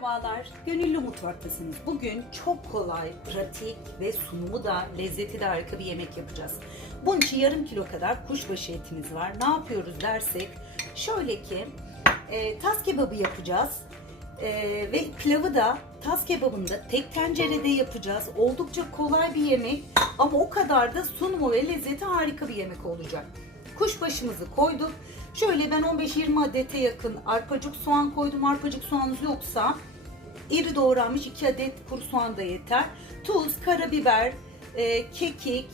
Merhabalar, Gönüllü Mutfak'tasınız. Bugün çok kolay, pratik ve sunumu da lezzeti de harika bir yemek yapacağız. Bunun için yarım kilo kadar kuşbaşı etimiz var. Ne yapıyoruz dersek, şöyle ki e, tas kebabı yapacağız. E, ve pilavı da tas kebabını da tek tencerede yapacağız. Oldukça kolay bir yemek ama o kadar da sunumu ve lezzeti harika bir yemek olacak. Kuşbaşımızı koyduk. Şöyle ben 15-20 adete yakın arpacık soğan koydum. Arpacık soğanınız yoksa iri doğranmış 2 adet kuru soğan da yeter. Tuz, karabiber, e, kekik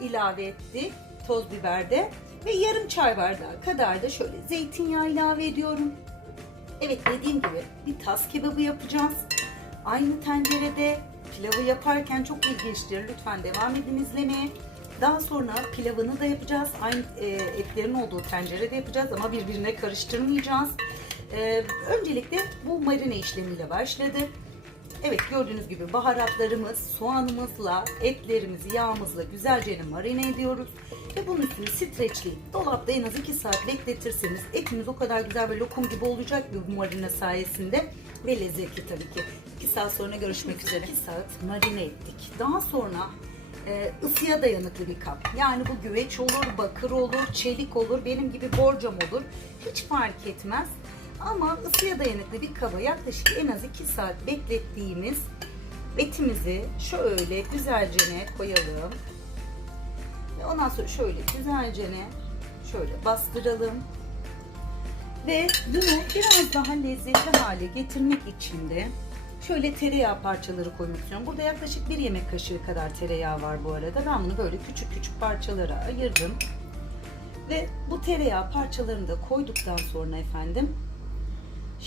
ilave ettik. Toz biber de ve yarım çay bardağı kadar da şöyle zeytinyağı ilave ediyorum. Evet dediğim gibi bir tas kebabı yapacağız. Aynı tencerede pilavı yaparken çok ilginçtir. Lütfen devam edin izlemeye. Daha sonra pilavını da yapacağız. Aynı e, etlerin olduğu tencerede yapacağız ama birbirine karıştırmayacağız. E, öncelikle bu marine işlemiyle başladı. Evet gördüğünüz gibi baharatlarımız, soğanımızla, etlerimizi yağımızla güzelce marine ediyoruz. Ve bunun üstünü streçleyip dolapta en az 2 saat bekletirseniz etiniz o kadar güzel ve lokum gibi olacak ki bu marine sayesinde ve lezzetli tabii ki. 2 saat sonra görüşmek üzere. 2 saat marine ettik. Daha sonra e, ısıya dayanıklı bir kap. Yani bu güveç olur, bakır olur, çelik olur, benim gibi borcam olur. Hiç fark etmez. Ama ısıya dayanıklı bir kaba yaklaşık en az 2 saat beklettiğimiz etimizi şöyle güzelce koyalım. Ve ondan sonra şöyle güzelce şöyle bastıralım. Ve bunu biraz daha lezzetli hale getirmek için de şöyle tereyağı parçaları koymak istiyorum. Burada yaklaşık bir yemek kaşığı kadar tereyağı var bu arada. Ben bunu böyle küçük küçük parçalara ayırdım. Ve bu tereyağı parçalarını da koyduktan sonra efendim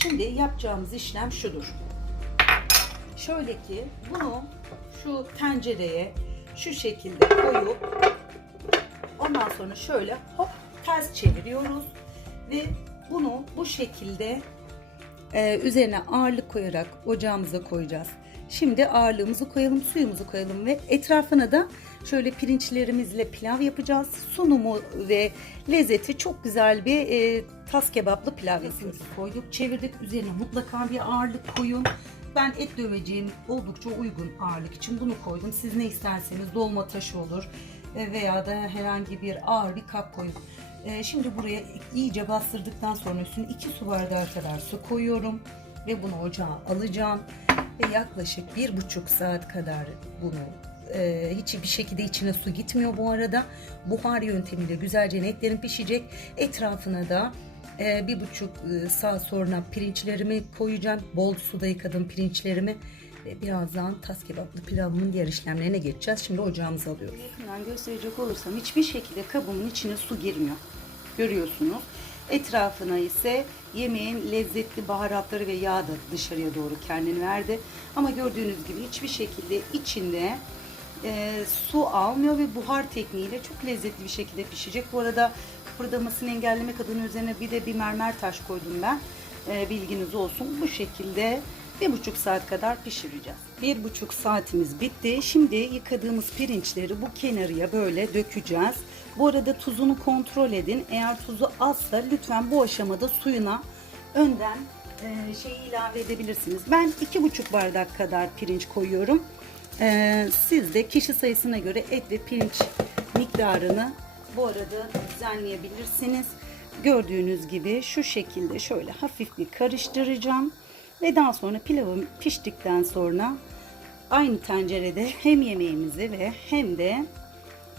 şimdi yapacağımız işlem şudur. Şöyle ki bunu şu tencereye şu şekilde koyup ondan sonra şöyle hop ters çeviriyoruz ve bunu bu şekilde ee, üzerine ağırlık koyarak ocağımıza koyacağız. Şimdi ağırlığımızı koyalım, suyumuzu koyalım ve etrafına da şöyle pirinçlerimizle pilav yapacağız. Sunumu ve lezzeti çok güzel bir e, tas kebaplı pilav yapıyoruz. Koyduk, çevirdik. Üzerine mutlaka bir ağırlık koyun. Ben et döveceğim oldukça uygun ağırlık için bunu koydum. Siz ne isterseniz dolma taşı olur e, veya da herhangi bir ağır bir kap koyun. Ee, şimdi buraya iyice bastırdıktan sonra üstüne 2 su bardağı kadar su koyuyorum ve bunu ocağa alacağım ve yaklaşık bir buçuk saat kadar bunu e, hiçbir şekilde içine su gitmiyor bu arada buhar yöntemiyle güzelce etlerim pişecek etrafına da e, bir buçuk e, saat sonra pirinçlerimi koyacağım bol suda yıkadım pirinçlerimi ve birazdan tas kebaplı pilavımın diğer işlemlerine geçeceğiz. Şimdi ocağımızı alıyoruz. Yakından gösterecek olursam hiçbir şekilde kabımın içine su girmiyor. Görüyorsunuz. Etrafına ise yemeğin lezzetli baharatları ve yağ da dışarıya doğru kendini verdi. Ama gördüğünüz gibi hiçbir şekilde içinde e, su almıyor ve buhar tekniğiyle çok lezzetli bir şekilde pişecek. Bu arada kıpırdamasını engellemek adına üzerine bir de bir mermer taş koydum ben. E, bilginiz olsun. Bu şekilde bir buçuk saat kadar pişireceğiz. Bir buçuk saatimiz bitti. Şimdi yıkadığımız pirinçleri bu kenarıya böyle dökeceğiz. Bu arada tuzunu kontrol edin. Eğer tuzu azsa lütfen bu aşamada suyuna önden e, şeyi ilave edebilirsiniz. Ben iki buçuk bardak kadar pirinç koyuyorum. E, siz de kişi sayısına göre et ve pirinç miktarını bu arada düzenleyebilirsiniz. Gördüğünüz gibi şu şekilde şöyle hafif bir karıştıracağım. Ve daha sonra pilavım piştikten sonra aynı tencerede hem yemeğimizi ve hem de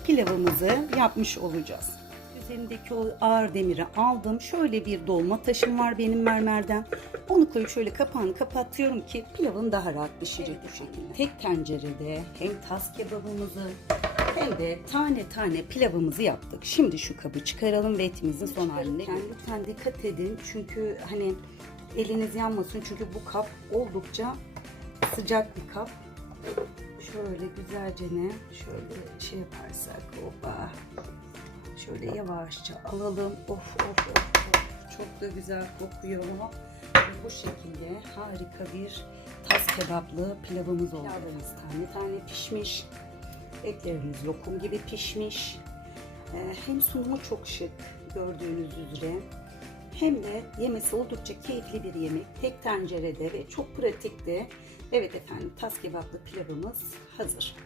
pilavımızı yapmış olacağız. Üzerindeki o ağır demiri aldım. Şöyle bir dolma taşım var benim mermerden. Onu koyup şöyle kapağını kapatıyorum ki pilavım daha rahat pişecek bu şekilde. Tek tencerede hem tas kebabımızı hem de tane tane pilavımızı yaptık. Şimdi şu kabı çıkaralım ve etimizin son halinde. Lütfen dikkat edin çünkü hani eliniz yanmasın çünkü bu kap oldukça sıcak bir kap. Şöyle güzelce ne şöyle şey yaparsak oba şöyle yavaşça alalım. Of of of, of. çok da güzel kokuyor. Bu şekilde harika bir tas kebaplı pilavımız oldu. Pilavlarımız tane tane pişmiş. Etlerimiz lokum gibi pişmiş. Ee, hem sunumu çok şık gördüğünüz üzere. Hem de yemesi oldukça keyifli bir yemek. Tek tencerede ve çok pratikti. Evet efendim tas kebaplı pilavımız hazır.